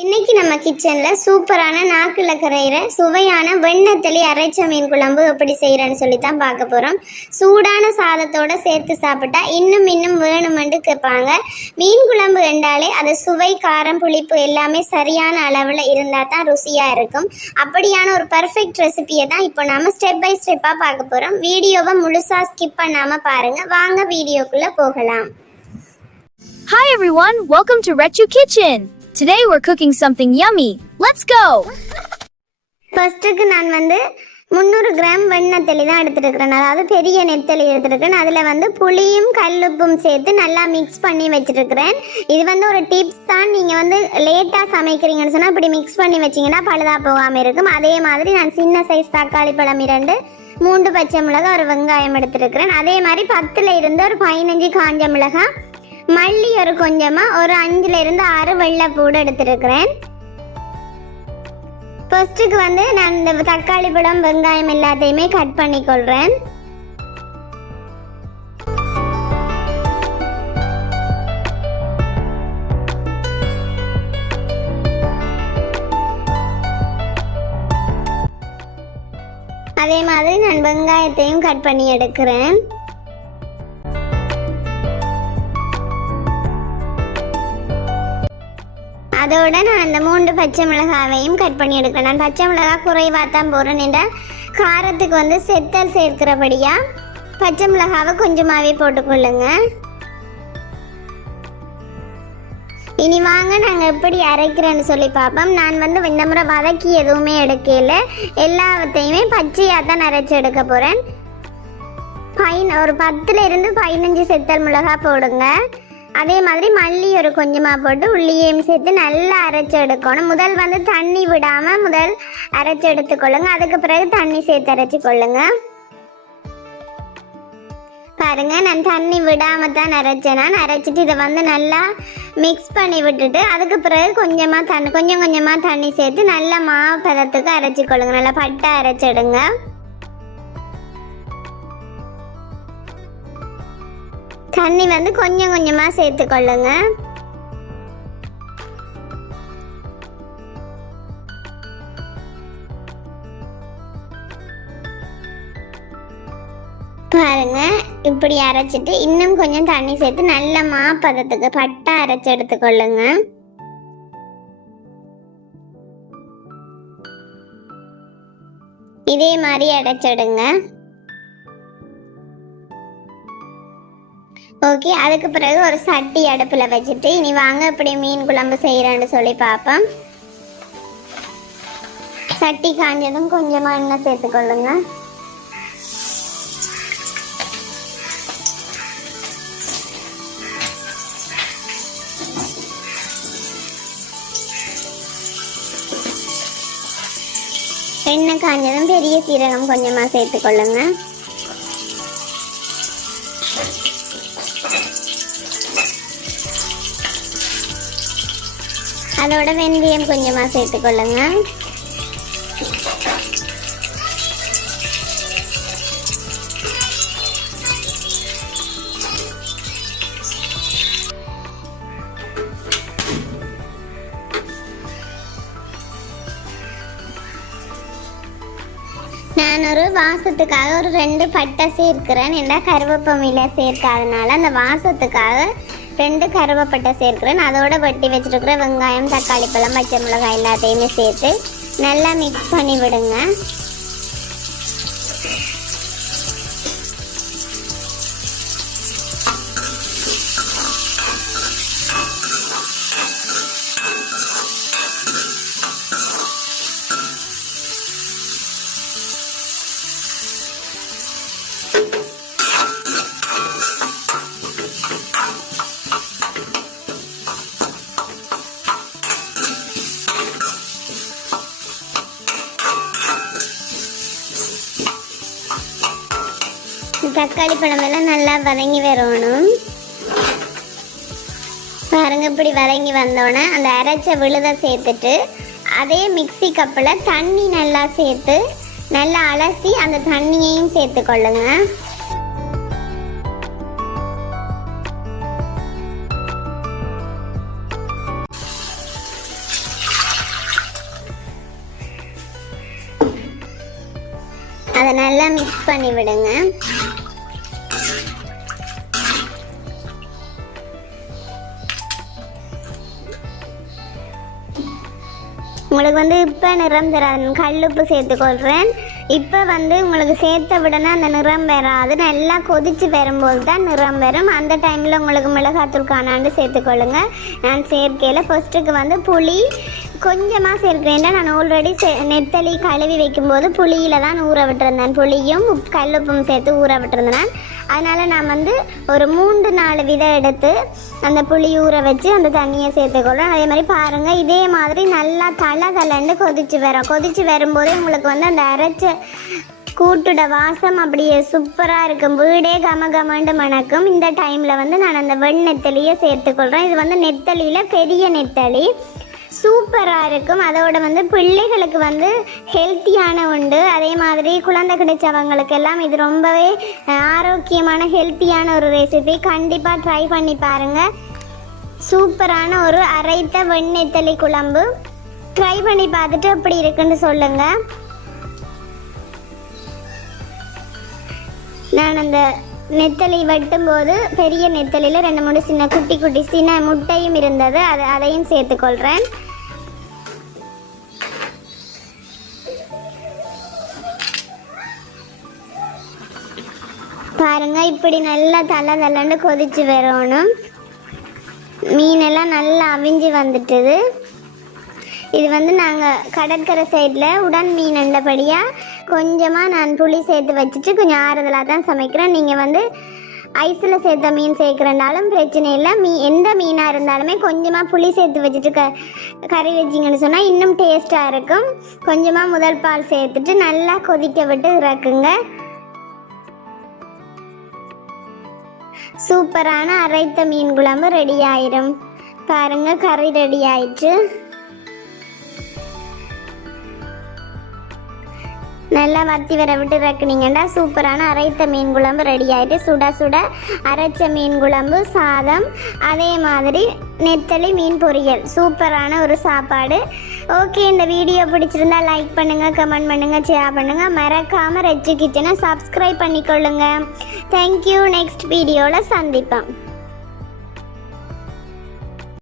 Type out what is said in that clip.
இன்னைக்கு நம்ம கிச்சன்ல சூப்பரான நாக்குல கரையிற சுவையான வெண்ணெத்தளி அரைச்ச மீன் குழம்பு எப்படி செய்யறேன்னு சொல்லி தான் பார்க்க போறோம். சூடான சாதத்தோட சேர்த்து சாப்பிட்டா இன்னும் இன்னும் வேணுமென்று கேட்பாங்க. மீன் குழம்பு என்றாலே அது சுவை, காரம், புளிப்பு எல்லாமே சரியான அளவில் இருந்தால் தான் ருசியாக இருக்கும். அப்படியான ஒரு பர்ஃபெக்ட் ரெசிபியை தான் இப்போ நாம ஸ்டெப் பை ஸ்டெப்பாக பார்க்க போறோம். வீடியோவை முழுசா ஸ்கிப் பண்ணாம பாருங்க. வாங்க வீடியோக்குள்ள போகலாம். Hi everyone, welcome to Rechu Kitchen. Today we're cooking something yummy. Let's go! ஃபர்ஸ்ட்டுக்கு நான் 300 கிராம் வெண்ணெத்தளி தான் எடுத்துருக்கிறேன். அதாவது பெரிய நெத்தளி எடுத்துருக்கிறேன். அதில் புளியும் கல்லுப்பும் சேர்த்து நல்லா மிக்ஸ் பண்ணி வச்சுருக்கிறேன். இது ஒரு டிப்ஸ் தான். நீங்கள் லேட்டாக சமைக்கிறீங்கன்னு சொன்னால் இப்படி மிக்ஸ் பண்ணி வச்சிங்கன்னா பழுதாக போகாமல் இருக்கும். அதே மாதிரி நான் சின்ன சைஸ் தக்காளி பழம் 2, 3 பச்சை மிளகாய், ஒரு வெங்காயம் எடுத்துருக்கிறேன். அதே மாதிரி 10 இருந்து ஒரு 15 காஞ்ச மிளகாய், மல்லி ஒரு கொஞ்சமாக, ஒரு 5 இருந்து 6 வெள்ளைப்பூடு எடுத்துருக்கிறேன். ஃபர்ஸ்ட்டுக்கு நான் இந்த தக்காளி பழம், வெங்காயம் எல்லாத்தையுமே கட் பண்ணிக்கொள்கிறேன். அதே மாதிரி நான் வெங்காயத்தையும் கட் பண்ணி எடுக்கிறேன். அதோட நான் அந்த 3 பச்சை மிளகாவையும் கட் பண்ணி எடுக்கிறேன். நான் பச்சை மிளகாய் குறைவாக தான் போடுறேன். என்ற காரத்துக்கு செத்தல் சேர்க்கிறபடியாக பச்சை மிளகாவை கொஞ்சமாகவே போட்டுக்கொள்ளுங்க. இனி வாங்க நாங்கள் எப்படி அரைக்கிறேன்னு சொல்லி பார்ப்போம். நான் இந்த முறை வதக்கி எதுவுமே எடுக்கல, எல்லாத்தையுமே பச்சையாக தான் அரைச்சி எடுக்க போகிறேன். ஒரு 10 இருந்து 15 செத்தல் மிளகாய் போடுங்க. அதே மாதிரி மல்லி ஒரு கொஞ்சமாக போட்டு உள்ளியையும் சேர்த்து நல்லா அரைச்சி எடுக்கணும். முதல் தண்ணி விடாமல் முதல் அரைச்சி எடுத்துக்கொள்ளுங்க. அதுக்கு பிறகு தண்ணி சேர்த்து அரைச்சி கொள்ளுங்க. பாருங்க, நான் தண்ணி விடாமல் தான் அரைச்சேன். நான் அரைச்சிட்டு இதை நல்லா மிக்ஸ் பண்ணி விட்டுட்டு அதுக்கு பிறகு கொஞ்சம் கொஞ்சமாக தண்ணி சேர்த்து நல்லா மாவு பதத்துக்கு அரைச்சி கொள்ளுங்க. நல்லா பட்டை அரைச்சிடுங்க. தண்ணி கொஞ்சம் கொஞ்சமாக சேர்த்துக்கொள்ளுங்க. பாருங்க, இப்படி அரைச்சிட்டு இன்னும் கொஞ்சம் தண்ணி சேர்த்து நல்ல மாப்பதத்துக்கு பட்டை அரைச்சி எடுத்துக்கொள்ளுங்க. இதே மாதிரி அரைச்சிடுங்க. ஓகே, அதுக்கு பிறகு ஒரு சட்டி அடுப்பில் வச்சுட்டு இனி வாங்க இப்படி மீன் குழம்பு செய்கிறேன்னு சொல்லி பார்ப்போம். சட்டி காஞ்சதும் கொஞ்சமாக எண்ணெய் சேர்த்துக்கொள்ளுங்க. எண்ணெய் காஞ்சதும் பெரிய சீரகம் கொஞ்சமாக சேர்த்துக்கொள்ளுங்க. அதோட வெந்தயம் கொஞ்சமாக சேர்த்துக்கொள்ளுங்க. நான் ஒரு வாசத்துக்காக ஒரு 2 பட்டை சேர்க்கிறேன். ஏன்னா கருவேப்பமில்லை சேர்க்காதனால அந்த வாசத்துக்காக 2 கருவேப்பட்டை சேர்க்கிறேன். அதோட வெட்டி வச்சுருக்கிற வெங்காயம், தக்காளி பழம், பச்சை மிளகாய் எல்லாத்தையுமே சேர்த்து நல்லா மிக்ஸ் பண்ணி விடுங்க. தக்காளி பழம் எல்லாம் நல்லா வதங்கி வரணும். பாருங்க, இப்படி வதங்கி வந்தோடனே அந்த அரைச்ச விழுதை சேர்த்துட்டு அதே மிக்சி கப்பில் தண்ணி நல்லா சேர்த்து நல்லா அலசி அந்த தண்ணியையும் சேர்த்து கொள்ளுங்க. அதை நல்லா மிக்ஸ் பண்ணி விடுங்க. உங்களுக்கு வந்து இப்போ நிறம் தராது, கல்லுப்பு சேர்த்துக்கொள்கிறேன். இப்போ வந்து உங்களுக்கு சேர்த்த விடனே அந்த நிறம் வராது, நல்லா கொதித்து வரும்போது தான் நிறம் வரும். அந்த டைமில் உங்களுக்கு மிளகாத்தூள் காணாண்டு சேர்த்துக்கொள்ளுங்க. நான் சேர்க்கையில் ஃபர்ஸ்ட்டுக்கு வந்து புளி கொஞ்சமாக சேர்க்கிறேன். நான் ஆல்ரெடி நெத்தலி கழுவி வைக்கும்போது புளியில் தான் ஊற விட்டுருந்தேன், புளியும் கல்லுப்பும் சேர்த்து ஊற விட்டுருந்தேன். அதனால் நான் வந்து ஒரு 3-4 விதை எடுத்து அந்த புளி ஊற வச்சு அந்த தண்ணியை சேர்த்துக்கொள்கிறேன். அதே மாதிரி பாருங்கள், இதே மாதிரி நல்லா தளண்டு கொதிச்சு வரும். கொதிச்சு வரும்போதே உங்களுக்கு வந்து அந்த அரைச்ச கூட்டுட வாசம் அப்படியே சூப்பராக இருக்கும், வீடே கமகமண்டு மணக்கும். இந்த டைமில் வந்து நான் அந்த வெண்ணெத்தலியை சேர்த்துக்கொள்கிறேன். இது வந்து நெத்தலியில் பெரிய நெத்தலி, சூப்பராக இருக்கும். அதோட வந்து பிள்ளைகளுக்கு வந்து ஹெல்த்தியான உண்டு. அதே மாதிரி குழந்தை கிடைச்சவங்களுக்கெல்லாம் இது ரொம்பவே ஆரோக்கியமான ஹெல்த்தியான ஒரு ரெசிபி. கண்டிப்பாக ட்ரை பண்ணி பாருங்கள். சூப்பரான ஒரு அரைத்த வெண்ணெத்தலி குழம்பு. ட்ரை பண்ணி பார்த்துட்டு எப்படி இருக்குன்னு சொல்லுங்கள். நான் அந்த நெத்தலி வெட்டும்போது பெரிய நெத்தலியில் 2-3 சின்ன குட்டி சின்ன முட்டையும் இருந்தது, அதையும் சேர்த்துக்கொள்கிறேன். பாருங்க, இப்படி நல்லா தளண்டு கொதிச்சு வரணும். மீனெல்லாம் நல்லா அவிஞ்சு வந்துட்டுது. இது வந்து நாங்கள் கடற்கரை சைடில் உடன் மீன் என்றபடியாக கொஞ்சமாக நான் புளி சேர்த்து வச்சுட்டு கொஞ்சம் ஆறுதலாக தான் சமைக்கிறேன். நீங்கள் வந்து ஐஸில் சேர்த்த மீன் சேர்க்குறனாலும் பிரச்சனை இல்லை. எந்த மீனாக இருந்தாலுமே கொஞ்சமாக புளி சேர்த்து வச்சுட்டு கறி வச்சிங்கன்னு சொன்னால் இன்னும் டேஸ்ட்டாக இருக்கும். கொஞ்சமாக முதல் பால் சேர்த்துட்டு நல்லா கொதிக்க விட்டு இறக்குங்க. சூப்பரான அரைத்த மீன் குழம்பு ரெடி ஆயிரும். பாருங்க, கறி ரெடி ஆயிடுச்சு. நல்லா வத்தி வர விட்டு இறக்குனீங்கன்னா சூப்பரான அரைத்த மீன் குழம்பு ரெடி ஆகிட்டு, சுட சுட அரைச்ச மீன் குழம்பு, சாதம், அதே மாதிரி நெத்தலி மீன் பொரியல், சூப்பரான ஒரு சாப்பாடு. ஓகே, இந்த வீடியோ பிடிச்சிருந்தா லைக் பண்ணுங்கள், கமெண்ட் பண்ணுங்கள், ஷேர் பண்ணுங்கள். மறக்காமல் ரெச்சு கிச்சனை சப்ஸ்கிரைப் பண்ணிக்கொள்ளுங்க. தேங்க்யூ. நெக்ஸ்ட் வீடியோவில் சந்திப்போம்.